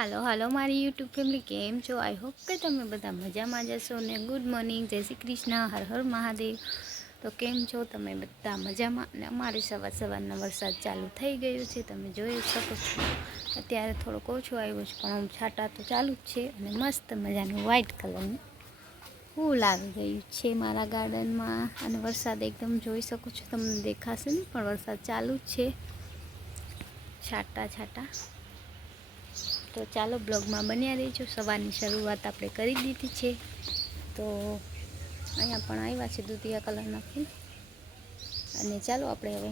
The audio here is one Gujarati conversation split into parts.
હાલો મારી યુટ્યુબ ફેમિલી કેમ છો? આઈ હોપ કે તમે બધા મજામાં જશો ને ગુડ મોર્નિંગ, જય શ્રી કૃષ્ણ, હર હર મહાદેવ। તો કેમ છો તમે બધા મજામાં? અને અમારે સવારના વરસાદ ચાલુ થઈ ગયો છે, તમે જોઈ શકો છો। અત્યારે થોડોક ઓછો આવ્યો છે પણ છાંટા તો ચાલુ જ છે અને મસ્ત મજાનું વ્હાઈટ કલરનું ફૂલ આવી ગયું છે મારા ગાર્ડનમાં। અને વરસાદ એકદમ જોઈ શકો છો, તમને દેખાશે ને પણ વરસાદ ચાલુ જ છે, છાંટા। તો ચાલો બ્લોગમાં બન્યા રહીજો। સવારની શરૂઆત આપણે કરી દીધી છે। તો અહીંયા પણ આવ્યા છે દૂધિયા કલરના ફૂલ। અને ચાલો આપણે હવે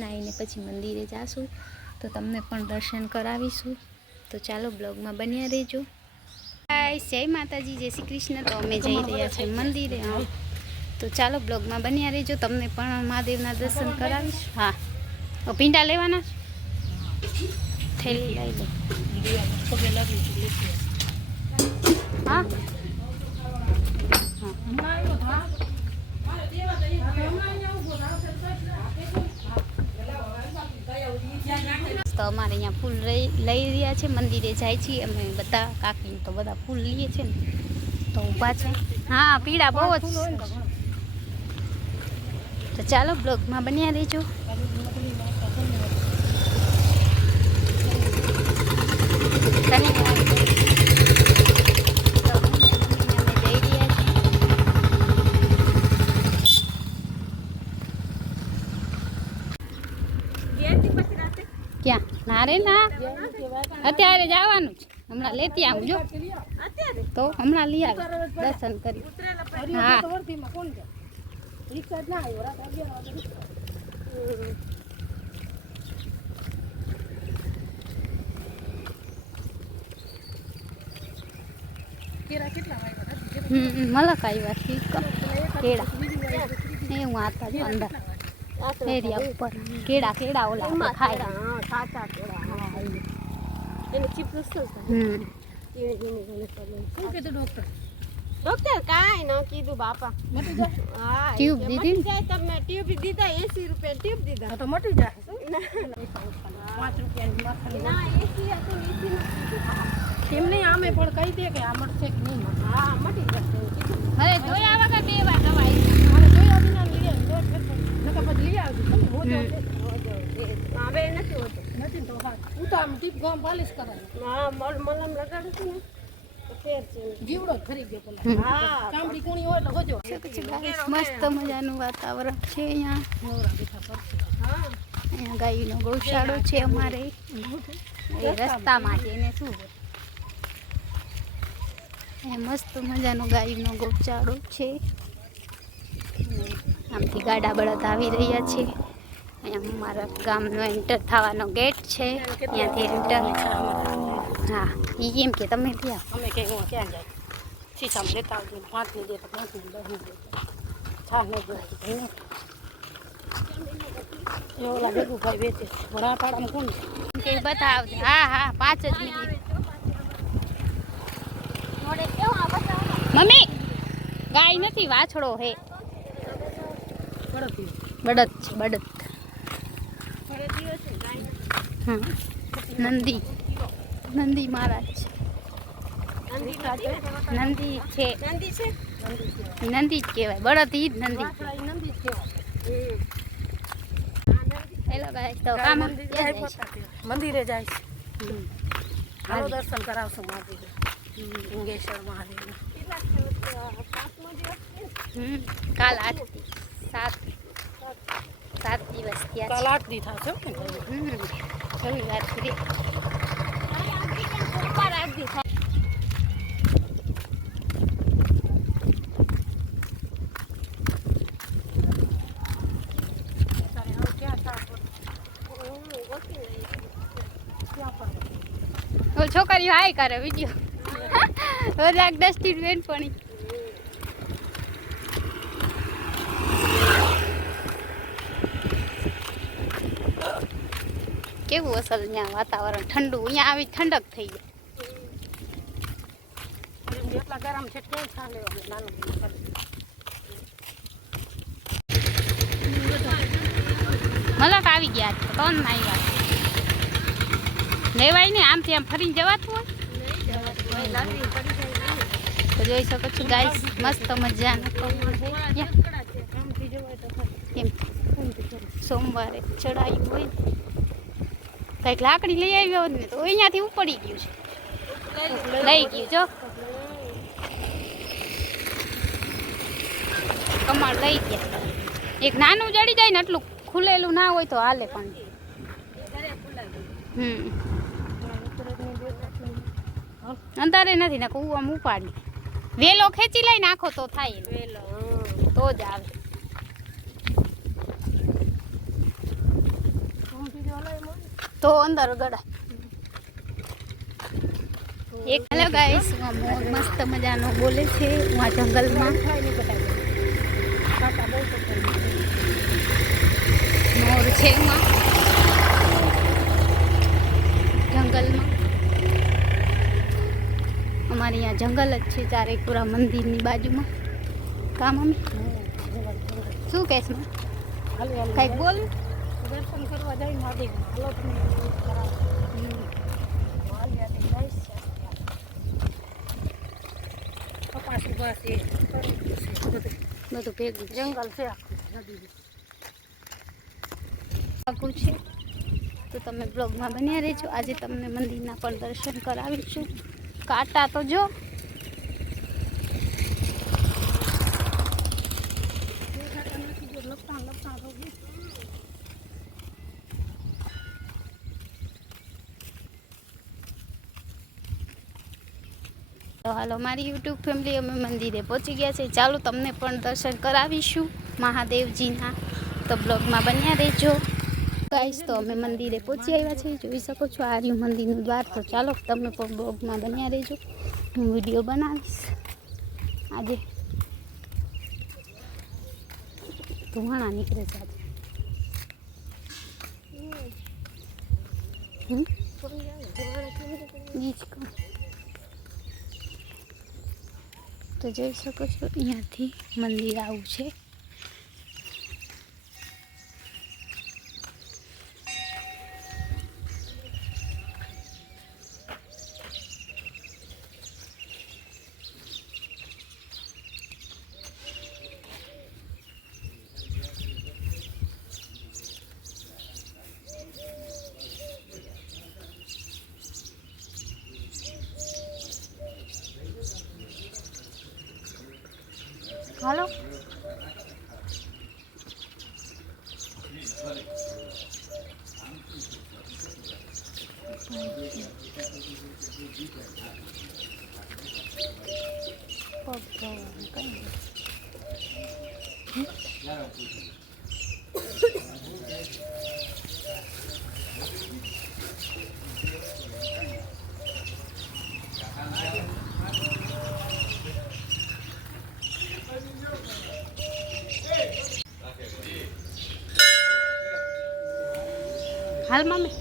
નાહીને પછી મંદિરે જાશું, તો તમને પણ દર્શન કરાવીશું। તો ચાલો બ્લોગમાં બન્યા રહેજો। જય માતાજી, જય શ્રી કૃષ્ણ। તો અમે જઈ રહ્યા છીએ મંદિરે। હા, તો ચાલો બ્લોગમાં બન્યા રહેજો, તમને પણ મહાદેવના દર્શન કરાવીશ। હા, ભીંડા લેવાના થેલી લઈ લો। હા, તો અમારે અહીંયા ફૂલ લઈ રહ્યા છે, મંદિરે જાય છીએ અમે બધા। કાકી તો બધા ફૂલ લઈએ છે ને, તો ઊભા છે। હા, પીળા બહુ જ। તો ચાલો બ્લોગમાં બન્યા રહેજો। ક્યાં? ના રે ના, અત્યારે જવાનું છે, હમણાં લેતી આવું જો। તો હમણાં લઈ આવી, દર્શન કરી। હા, મલક આવ્યા કેળા એ હું આતા જો અંદર એરિયા ઉપર કેળા ઓલા ખાય સાચા કેળા એને ચીપ્સ શું કીધું ડોક્ટર કાંઈ ન કીધું બાપા, મટી જાય। હા, ટ્યુબ દીધી મટી જાય। તમે ટ્યુબ દીધા 80 રૂપિયા ટ્યુબ દીધા તો મટી જાય। 5 રૂપિયાની ના 80 હતું 80 એમ નહીં, આમે પણ કહી દે કે આ મળશે કે નહીં। હા, મટી જશે કીધું। હવે જોયા વગર 2 વાર દવા આવી। હવે જોયા વિના લઈ આવી તો નકર પછી લઈ આવજો તમે મોજો હવે નથી હોતો નથી તો હા હું તો આમ ટીપ ગામ પાલિશ કરાય। હા, મલમ લગાડું છું ને તો ફેર છે, જીવડો ખરી ગયો પેલા। હા, ચામડી કુણી હોય તો હોજો। મસ્ત મજાનું વાતાવરણ છે અહીંયા। મોરા બેઠા પડશે। હા, અહીંયા ગાયનો ગૌશાળો છે અમારે, એ રસ્તામાં છે એને શું એ મસ્ત મજાનો ગાયનો ગૌચાળો છે। આમથી ગાડા બળદ આવી રહ્યા છે। અહીંયા અમારા ગામનો એન્ટર થવાનો ગેટ છે, ત્યાંથી એન્ટર। હા, એમ કે તમે ત્યાં અમે કે હું ક્યાં જાય સીસામ લેતા આવજો, 5 ની દે તો 5 ની 10 ની દે છા ન દે ઓલા ભેગું ભાઈ વેચે વડાપાડામાં કોણ કે બતાવજો। હા 5 જ મિનિટ। મમ્મી ગાય નથી, વાછડો હે, બળદ છે બળદ। હા, નંદી મહારાજ નંદી છે, નંદી જ કહેવાય, બળદ ઈ જ નંદી। હેલો ગાઈસ, તો કામ મંદિરે જાય છે, હાલો દર્શન કરાવશું મહાદેવ લિંગેશ્વર મહાદેવ। કાલ 8 થી 7 દિવસ થયા। કાલ 8 દી થશે ને, રવિવાર સુધી છોકરીઓ હાય કરે વિડીયો લાગ ડસ્ટી બેન પણ કેવું અસલ અહીંયા વાતાવરણ ઠંડુ, અહીંયા આવી ઠંડક થઈ જાય। એટલા ગરમ છે કે ચાલે નાનું મલક આવી ગયા, 3 માં આવ્યા। લેવાય ને આમથી આમ ફરીને જવાતું હોય તો જોઈ શકો છો ગાઈસ મસ્ત મજાનો એમ સોમવારે ચડાયું હોય કંઈક લાકડી લઈ આવ્યો હોત ને તો અહીંયાથી ઉપડી ગયું છે લઈ ગયું જો કમાડ લઈ ગયા એક નાનું જડી જાય ને એટલું ખુલેલું ના હોય તો હાલે પણ અંધારે નથી ને કુવામાં ઉપાડી વેલો ખેંચી લઈને આખો તો થાય વેલો તો જ આવે તો અંદર ગળા એક હેલો ગાઈસ મોર મસ્ત મજાનો બોલે છે હું આ જંગલમાં મોર છે એમાં જંગલમાં અમારે અહીંયા જંગલ જ છે ચારેપુરા મંદિરની બાજુમાં કામ અમે શું કહેશ મેં કંઈક બોલ દર્શન કરવા જાય મહાદેવ હાલો તમે કપાસ ઉભા છે બધું ભેગું જંગલ છે આખું છે તો તમે બ્લોગમાં બન્યા રહેજો આજે તમને મંદિરના પણ દર્શન કરાવીશું કાંટા તો જો તો હાલો મારી યુટ્યુબ ફેમિલી અમે મંદિરે પહોંચી ગયા છે ચાલો તમને પણ દર્શન કરાવીશું મહાદેવજીના તો બ્લોગમાં બન્યા રહેજો ગાઈસ તો અમે મંદિરે પહોંચી આવ્યા છીએ જોઈ શકો છો આ રહ્યું મંદિરનું દ્વાર તો ચાલો તમે પણ બ્લોગમાં બન્યા રહેજો હું વિડીયો બનાવીશ આજે ધુમાડા નીકળે છે આજે તો જોઈ શકો છો અહીંયાથી મંદિર આવું છે હાલો હાલ મમ્મી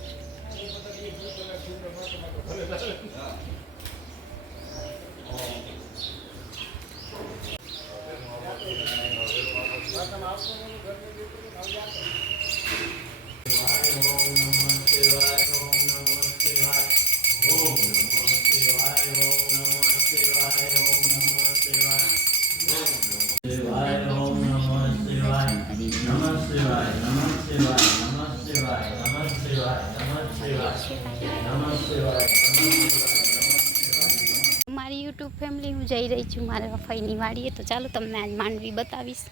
મારી યુટ્યુબ ફેમિલી હું જઈ રહી છું મારા ફઈની વાડીએ તો ચાલો તમને આજ માંડવી બતાવીશ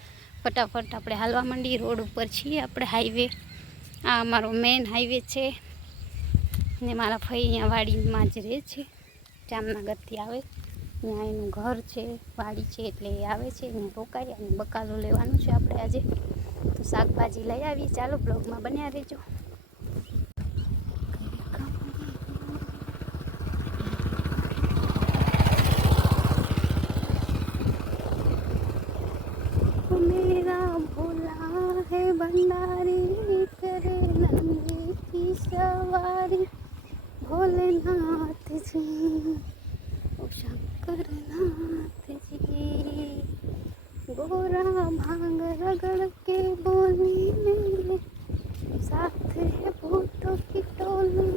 ફટાફટ આપણે હાલવા માંડીએ રોડ ઉપર છીએ આપણે હાઈવે આ અમારો મેઇન હાઈવે છે ને મારા ફઈ અહીંયા વાડીમાં જ રહે છે જામનગરથી આવે ત્યાં એનું ઘર છે વાડી છે એટલે એ આવે છે અહીંયા રોકાય અને બકાલો લેવાનું છે આપણે આજે તો શાકભાજી લઈ આવીએ ચાલો બ્લોગમાં બન્યા રહેજો भंडारी करे नंदी की सवारी भोलेनाथ जी ओ शंकरनाथ जी गोरा भांग रगड़ के बोली में साथ है भूतों की टोली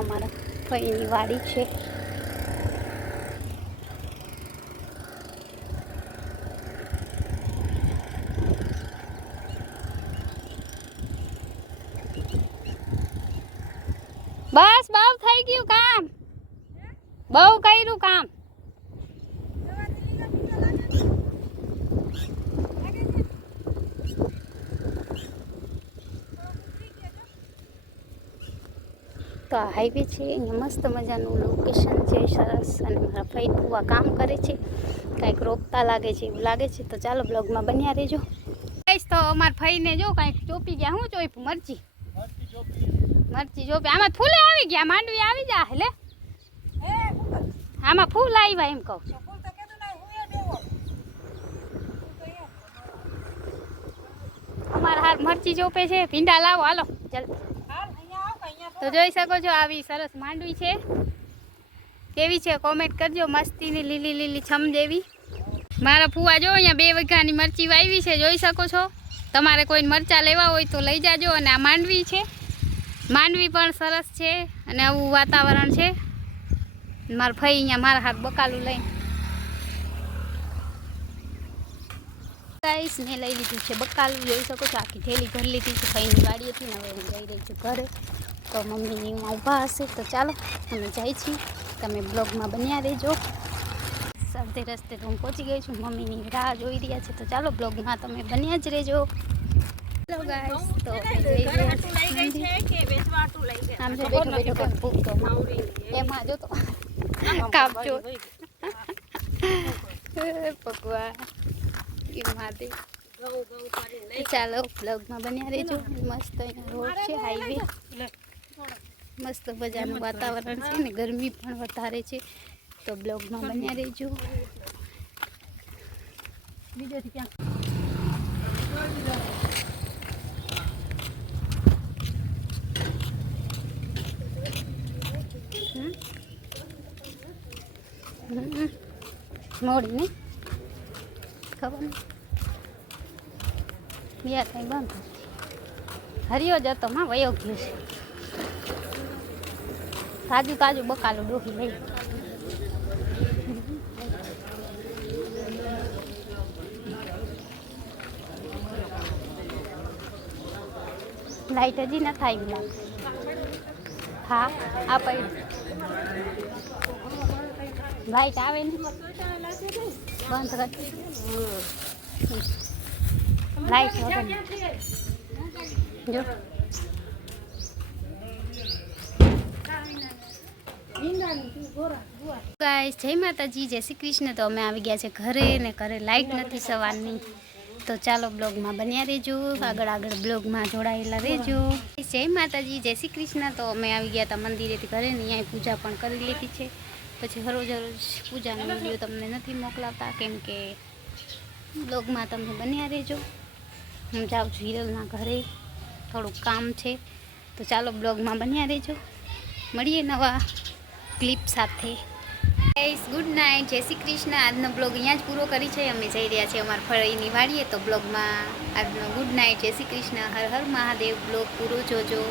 અમારા ફઈની વાડી છે. બસ બહુ થઈ ગયું કામ, બહુ કર્યું કામ. તો આ હાઈવે છે, અહીંયા મસ્ત મજાનું લોકેશન છે, સરસ. અને મારા ભાઈ ફુવા કામ કરે છે, કાંઈક રોપતા લાગે છે એવું લાગે છે. તો ચાલો બ્લોગમાં બન્યા રહેજો. તો અમારા ભાઈને જો કાંઈક ચોપી ગયા. શું ચોપ્યું? મરચી. મરચી ચોપી. આમાં ફૂલે આવી ગયા, માંડવી આવી જા. એટલે આમાં ફૂલ આવ્યા એમ કહું. અમારા હાર મરચી ચોપે છે. ભીંડા લાવો, હાલો જલ્દી. તો જોઈ શકો છો આવી સરસ માંડવી છે. કેવી છે કોમેન્ટ કરજો. મસ્તીની લીલી લીલી છમ જેવી. મારા ફુવા જો અહીંયા 2 વીઘાની મરચી વાવી છે, જોઈ શકો છો. તમારે કોઈ મરચાં લેવા હોય તો લઈ જાજો. અને આ માંડવી છે, માંડવી પણ સરસ છે. અને આવું વાતાવરણ છે. મારા ભાઈ અહીંયા મારા હાથ બકાલું લઈને ગાઈસ મેં લઈ લીધું છે બકાલું. જોઈ શકો છો આખી થેલી ભરી લીધી છે. ભાઈની વાડી હતી ને હવે હું જઈ રહી છું ઘરે. તો મમ્મીની ઊભા હશે. તો ચાલો અમે જાય છીએ, તમે બ્લોગમાં બન્યા રહેજો. અડધે રસ્તે તો હું પહોંચી ગઈ છું, મમ્મીની રાહ જોઈ રહ્યા છે. તો ચાલો બ્લોગમાં તમે બન્યા જ રહેજો. હેલો ગાઈસ, તો આમ જો બેઠો બેઠો ભૂખતો એમાં જો તો કાપજો ભગવાન એમાં દે. ચાલો બ્લોગમાં બન્યા રહેજો. મસ્ત અહીંયા રોડ છે, હાઈવે. મસ્ત મજાનું વાતાવરણ છે ને ગરમી પણ વધારે છે. તો બ્લોગમાં બન્યા રહેજો. મોડી ને ખબર નહીં યાર કઈ બંધ હરિયો જતો માં વયો ગયો છે. કાજુ કાજુ બકાલું ડોહી લઈ. લાઈટ હજી ન થાય લાગે. હા આ પડી લાઈટ આવે ને બંધ કરી લાઈટ જો ગાઈસ જય માતાજી, જય શ્રી કૃષ્ણ. તો અમે આવી ગયા છે ઘરે ને ઘરે લાઈટ નથી સવારની. તો ચાલો બ્લોગમાં બન્યા રહેજો, આગળ બ્લોગમાં જોડાયેલા રહેજો. જય માતાજી, જય શ્રી કૃષ્ણ. તો અમે આવી ગયા હતા મંદિરેથી ઘરે ને અહીંયા પૂજા પણ કરી લીધી છે. પછી હરોજ પૂજાનો વિડીયો તમને નથી મોકલાવતા કેમ કે બ્લોગમાં તમે બન્યા રહેજો. હું જાઉં છું હિરલના ઘરે, થોડુંક કામ છે. તો ચાલો બ્લોગમાં બન્યા રહેજો. મળીએ નવા ક્લિપ સાથે. ગાઈસ ગુડ નાઇટ, જય શ્રી કૃષ્ણ. આજનો બ્લોગ અહીંયા જ પૂરો કરી છે. અમે જઈ રહ્યા છીએ અમારા ફળીની વાડીએ. તો બ્લોગમાં આજનો ગુડ નાઇટ, જય શ્રી કૃષ્ણ, હર હર મહાદેવ બ્લોગ પૂરો જોજો.